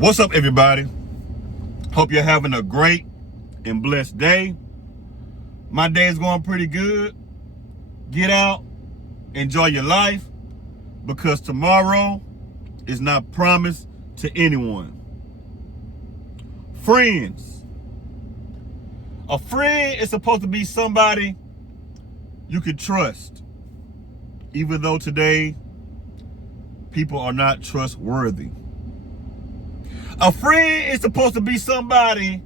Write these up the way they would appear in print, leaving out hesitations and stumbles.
What's up, everybody? Hope you're having a great and blessed day. My day is going pretty good. Get out, enjoy your life, because tomorrow is not promised to anyone. Friends. A friend is supposed to be somebody you can trust, even though today people are not trustworthy. A friend is supposed to be somebody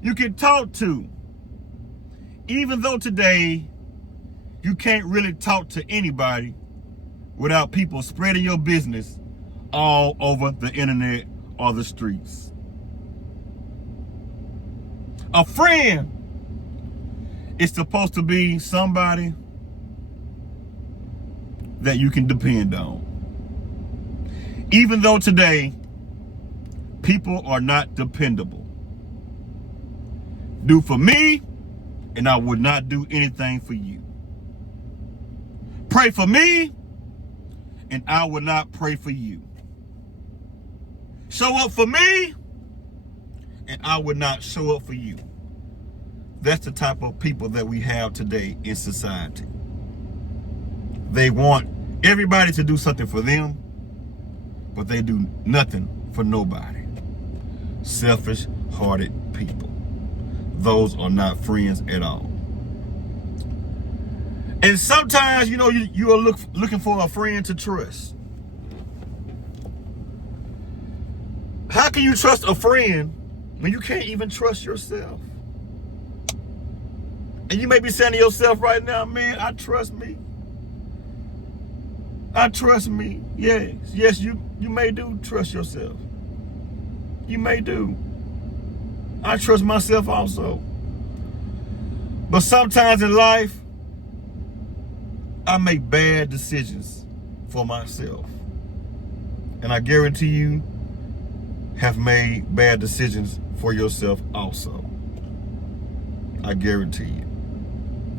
you can talk to, even though today you can't really talk to anybody without people spreading your business all over the internet or the streets. A friend is supposed to be somebody that you can depend on, even though today people are not dependable. Do for me, and I would not do anything for you. Pray for me, and I would not pray for you. Show up for me, and I would not show up for you. That's the type of people that we have today in society. They want everybody to do something for them, but they do nothing for nobody. Selfish-hearted people. Those are not friends at all. And sometimes, you are looking for a friend to trust. How can you trust a friend when you can't even trust yourself? And you may be saying to yourself right now, man, I trust me. I trust me. Yes, you may do trust yourself. You may do. I trust myself also. But sometimes in life, I make bad decisions for myself. And I guarantee you have made bad decisions for yourself also. I guarantee you.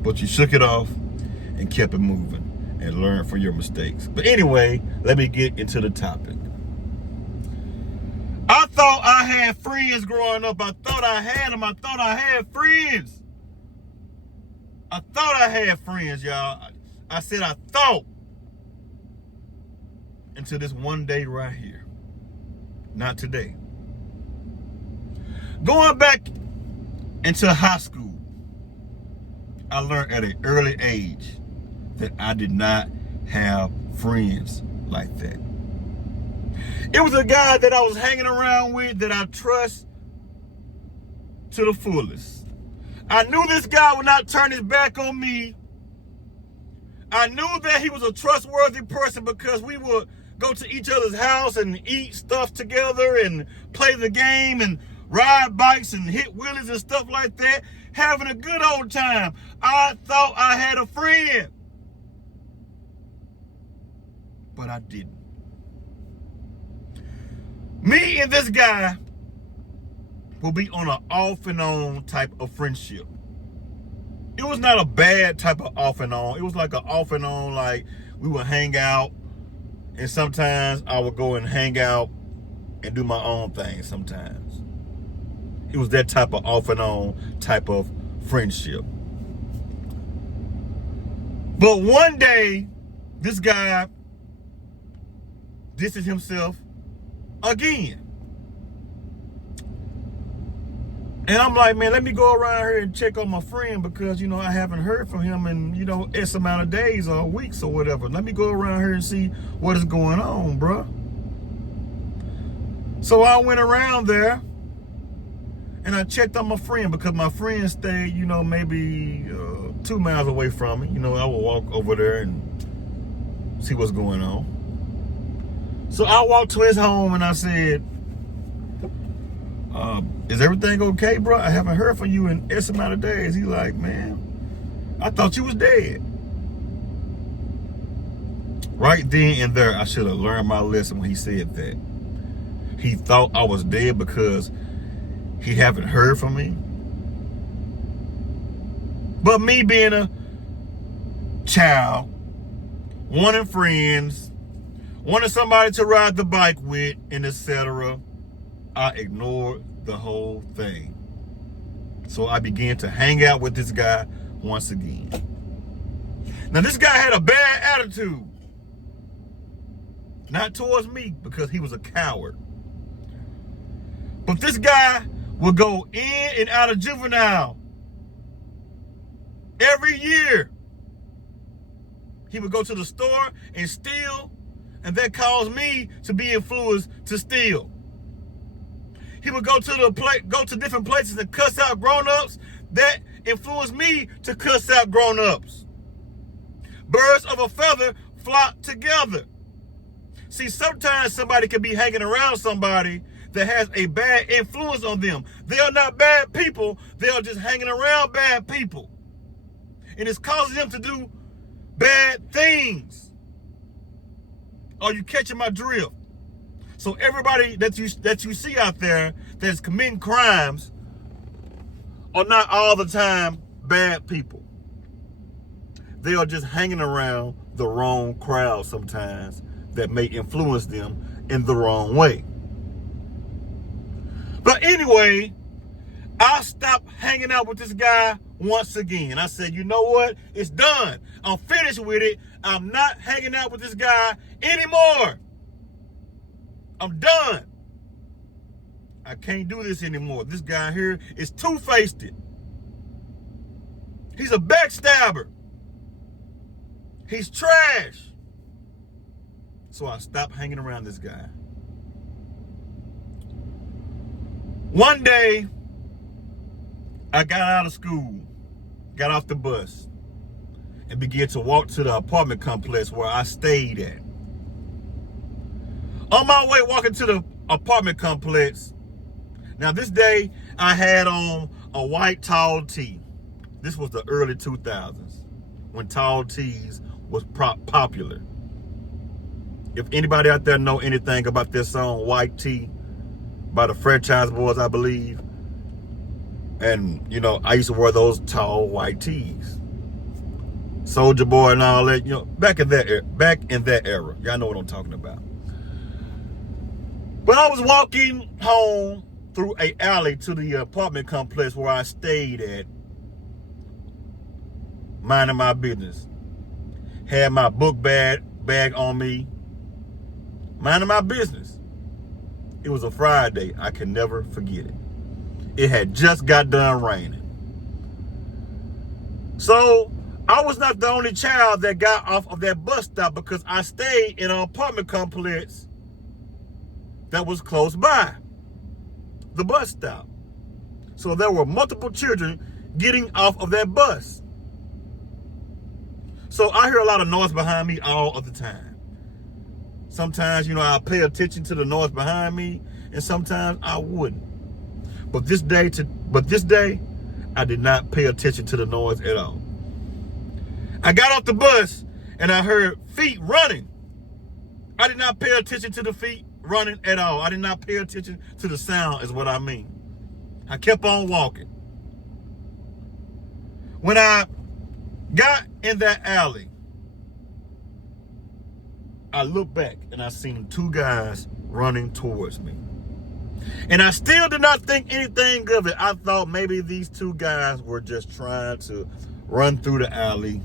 But you shook it off and kept it moving and learned from your mistakes. But anyway, let me get into the topic. I thought I had friends growing up. I thought I had them. I thought I had friends. I thought I had friends, y'all. I said I thought. Until this one day right here. Not today. Going back into high school, I learned at an early age that I did not have friends like that. It was a guy that I was hanging around with that I trust to the fullest. I knew this guy would not turn his back on me. I knew that he was a trustworthy person because we would go to each other's house and eat stuff together and play the game and ride bikes and hit wheelies and stuff like that, having a good old time. I thought I had a friend, but I didn't. Me and this guy will be on an off and on type of friendship. It was not a bad type of off and on. It was like an off and on, like we would hang out, and sometimes I would go and hang out and do my own thing sometimes. It was that type of off and on type of friendship. But one day, this guy distanced himself again. And I'm like, man, let me go around here and check on my friend because, I haven't heard from him in, X amount of days or weeks or whatever. Let me go around here and see what is going on, bruh. So I went around there and I checked on my friend because my friend stayed, maybe 2 miles away from me. I would walk over there and see what's going on. So I walked to his home and I said, is everything okay, bro? I haven't heard from you in X amount of days. He's like, man, I thought you was dead. Right then and there, I should have learned my lesson when he said that. He thought I was dead because he haven't heard from me. But me being a child, wanting friends, wanting somebody to ride the bike with, and etc., I ignored the whole thing. So I began to hang out with this guy once again. Now, this guy had a bad attitude. Not towards me, because he was a coward. But this guy would go in and out of juvenile every year. He would go to the store and steal, and that caused me to be influenced to steal. He would go to different places and cuss out grown-ups. That influenced me to cuss out grown-ups. Birds of a feather flock together. See, sometimes somebody can be hanging around somebody that has a bad influence on them. They are not bad people. They are just hanging around bad people. And it's causing them to do bad things. Are you catching my drift? So everybody that you see out there that's committing crimes are not all the time bad people. They are just hanging around the wrong crowd sometimes that may influence them in the wrong way. But anyway, I stopped hanging out with this guy once again. I said, you know what? It's done. I'm finished with it. I'm not hanging out with this guy anymore. I'm done. I can't do this anymore. This guy here is two-faced. He's a backstabber. He's trash. So I stopped hanging around this guy. One day, I got out of school, got off the bus, and began to walk to the apartment complex where I stayed at. On my way walking to the apartment complex, now this day I had on a white tall tee. This was the early 2000s when tall tees was popular. If anybody out there know anything about this song, White Tee, by the Franchise Boys, I believe. And, you know, I used to wear those tall white tees. Soulja Boy and all that, you know, back in that era. Y'all know what I'm talking about. But I was walking home through an alley to the apartment complex where I stayed at, minding my business. Had my book bag on me, minding my business. It was a Friday. I can never forget it. It had just got done raining. So I was not the only child that got off of that bus stop, because I stayed in an apartment complex that was close by the bus stop. So there were multiple children getting off of that bus. So I hear a lot of noise behind me all of the time. Sometimes, you know, I'll pay attention to the noise behind me, and sometimes I wouldn't. But this day, I did not pay attention to the noise at all. I got off the bus and I heard feet running. I did not pay attention to the feet running at all. I did not pay attention to the sound, is what I mean. I kept on walking. When I got in that alley, I looked back and I seen two guys running towards me. And I still did not think anything of it. I thought maybe these two guys were just trying to run through the alley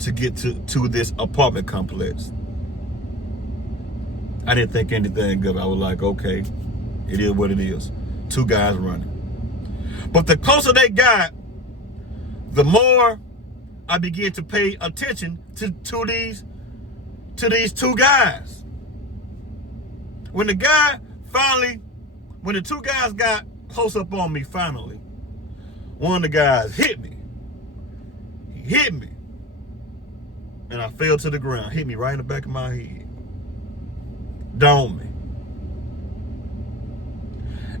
to get to this apartment complex. I didn't think anything of it. I was like, okay, it is what it is. Two guys running. But the closer they got, the more I began to pay attention to these two guys. When the two guys got close up on me finally, one of the guys hit me. He hit me. And I fell to the ground. Hit me right in the back of my head. Domed me.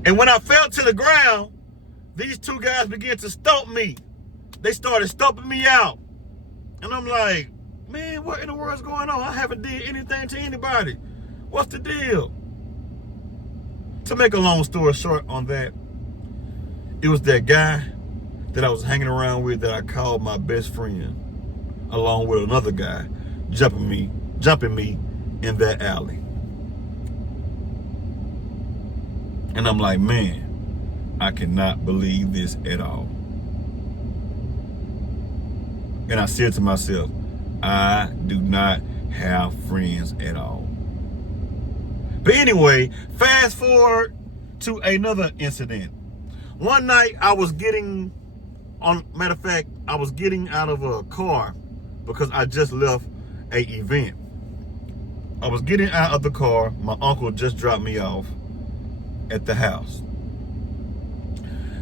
And when I fell to the ground, these two guys began to stomp me. They started stomping me out. And I'm like, man, what in the world's going on? I haven't did anything to anybody. What's the deal? To make a long story short on that, it was that guy that I was hanging around with that I called my best friend, along with another guy jumping me in that alley. And I'm like, man, I cannot believe this at all. And I said to myself, I do not have friends at all. But anyway, fast forward to another incident. One night I was getting I was getting out of a car because I just left a event. I was getting out of the car. My uncle just dropped me off at the house.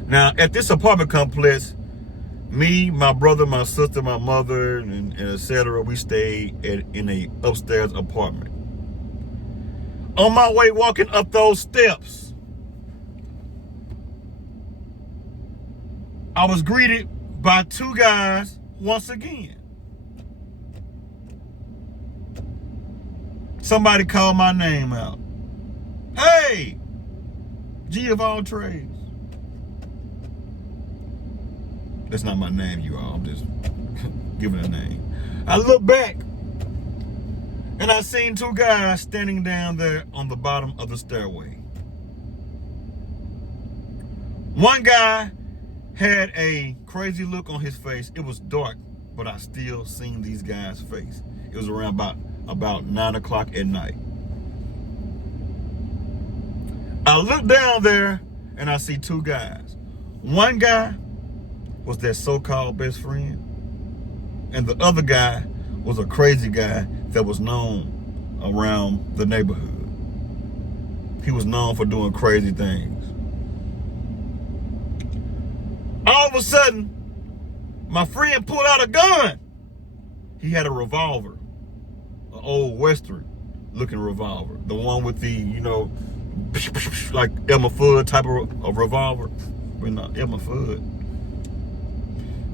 Now, at this apartment complex, me, my brother, my sister, my mother, and etc., we stayed in a upstairs apartment. On my way walking up those steps, I was greeted by two guys once again. Somebody called my name out. Hey, G of all trades. That's not my name, you all. I'm just giving a name. I look back and I seen two guys standing down there on the bottom of the stairway. One guy had a crazy look on his face. It was dark, but I still seen these guys' face. It was around about 9 o'clock at night. I look down there and I see two guys. One guy was their so-called best friend, and the other guy was a crazy guy that was known around the neighborhood. He was known for doing crazy things. All of a sudden, my friend pulled out a gun. He had a revolver, an old Western looking revolver, the one with the, like Elmer Fudd type of revolver. Well, not Elmer Fudd.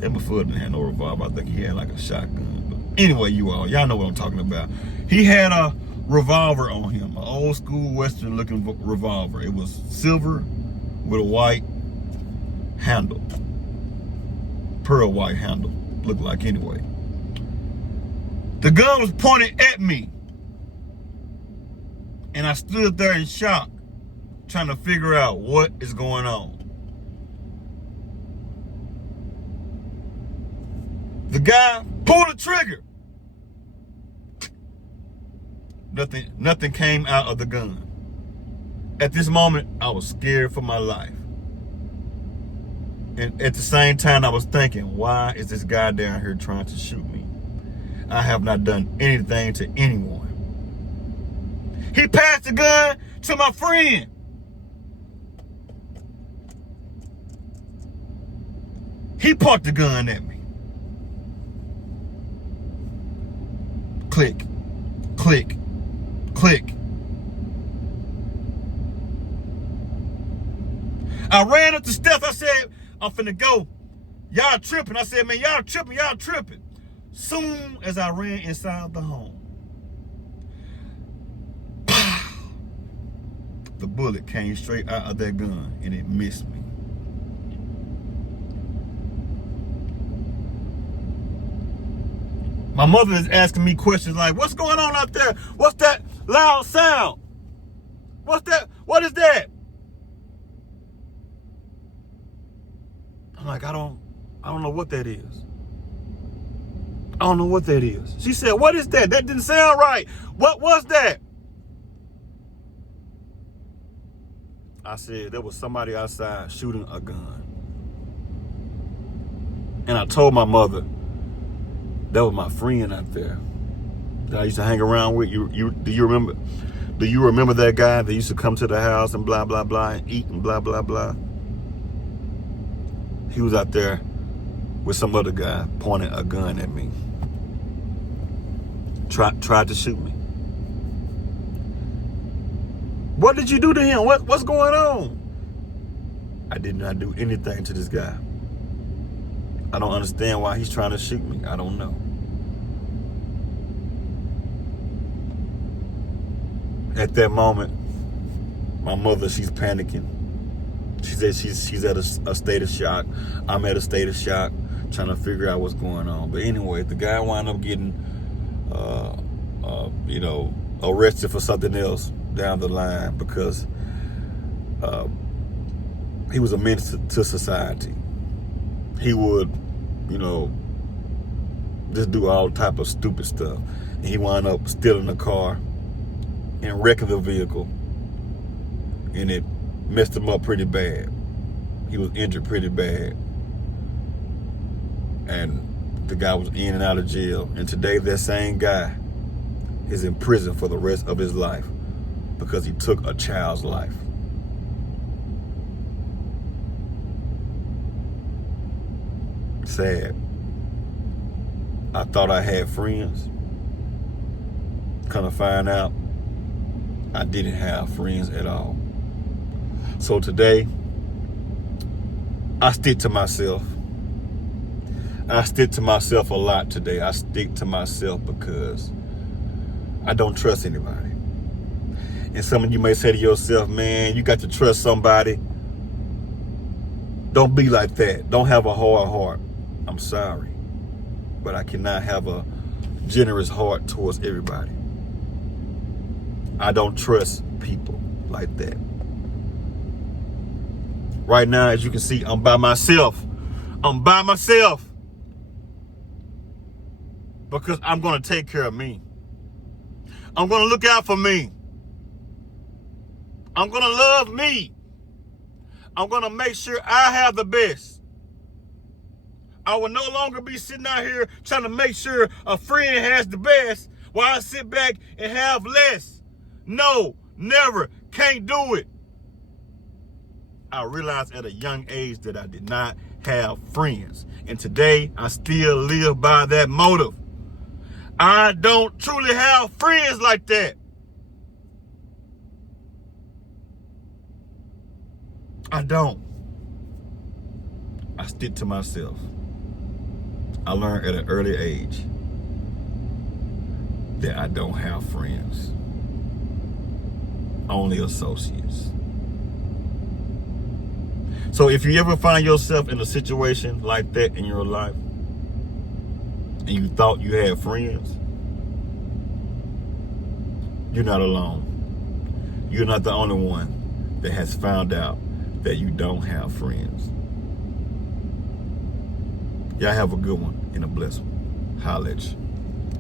Elmer Fudd didn't have no revolver. I think he had like a shotgun. But anyway, y'all know what I'm talking about. He had a revolver on him, an old school Western looking revolver. It was silver with a white handle, pearl white handle, looked like anyway. The gun was pointed at me, and I stood there in shock, trying to figure out what is going on. The guy pulled the trigger. Nothing came out of the gun. At this moment, I was scared for my life. And at the same time, I was thinking, why is this guy down here trying to shoot me? I have not done anything to anyone. He passed the gun to my friend. He pointed the gun at me. Click, click, click. I ran up the steps. I said, I'm finna go. Y'all tripping. I said, man, y'all tripping. Soon as I ran inside the home, the bullet came straight out of that gun and it missed me. My mother is asking me questions like, what's going on out there? What's that loud sound? What's that? What is that? I'm like, I don't know what that is. I don't know what that is. She said, what is that? That didn't sound right. What was that? I said, there was somebody outside shooting a gun. And I told my mother, that was my friend out there that I used to hang around with. Do you remember? Do you remember that guy that used to come to the house and blah, blah, blah, and eat and blah, blah, blah? He was out there with some other guy pointing a gun at me. Tried to shoot me. What did you do to him? What's going on? I did not do anything to this guy. I don't understand why he's trying to shoot me. I don't know. At that moment, my mother, she's panicking. She said she's at a state of shock. I'm at a state of shock, trying to figure out what's going on. But anyway, the guy wound up getting, arrested for something else down the line because He was a menace to society. He would, just do all type of stupid stuff. And he wound up stealing a car and wrecking the vehicle, and it messed him up pretty bad. He was injured pretty bad, and the guy was in and out of jail. And today that same guy is in prison for the rest of his life because he took a child's life. Sad. I thought I had friends. Come to find out, I didn't have friends at all. So today, I stick to myself. I stick to myself a lot today. I stick to myself because I don't trust anybody. And some of you may say to yourself, man, you got to trust somebody. Don't be like that. Don't have a hard heart. I'm sorry, but I cannot have a generous heart towards everybody. I don't trust people like that. Right now, as you can see, I'm by myself. I'm by myself because I'm going to take care of me. I'm going to look out for me. I'm going to love me. I'm going to make sure I have the best. I will no longer be sitting out here trying to make sure a friend has the best while I sit back and have less. No, never, can't do it. I realized at a young age that I did not have friends. And today, I still live by that motive. I don't truly have friends like that. I don't. I stick to myself. I learned at an early age that I don't have friends, only associates. So if you ever find yourself in a situation like that in your life and you thought you had friends, you're not alone. You're not the only one that has found out that you don't have friends. Y'all have a good one and a blessed one. Holla at you.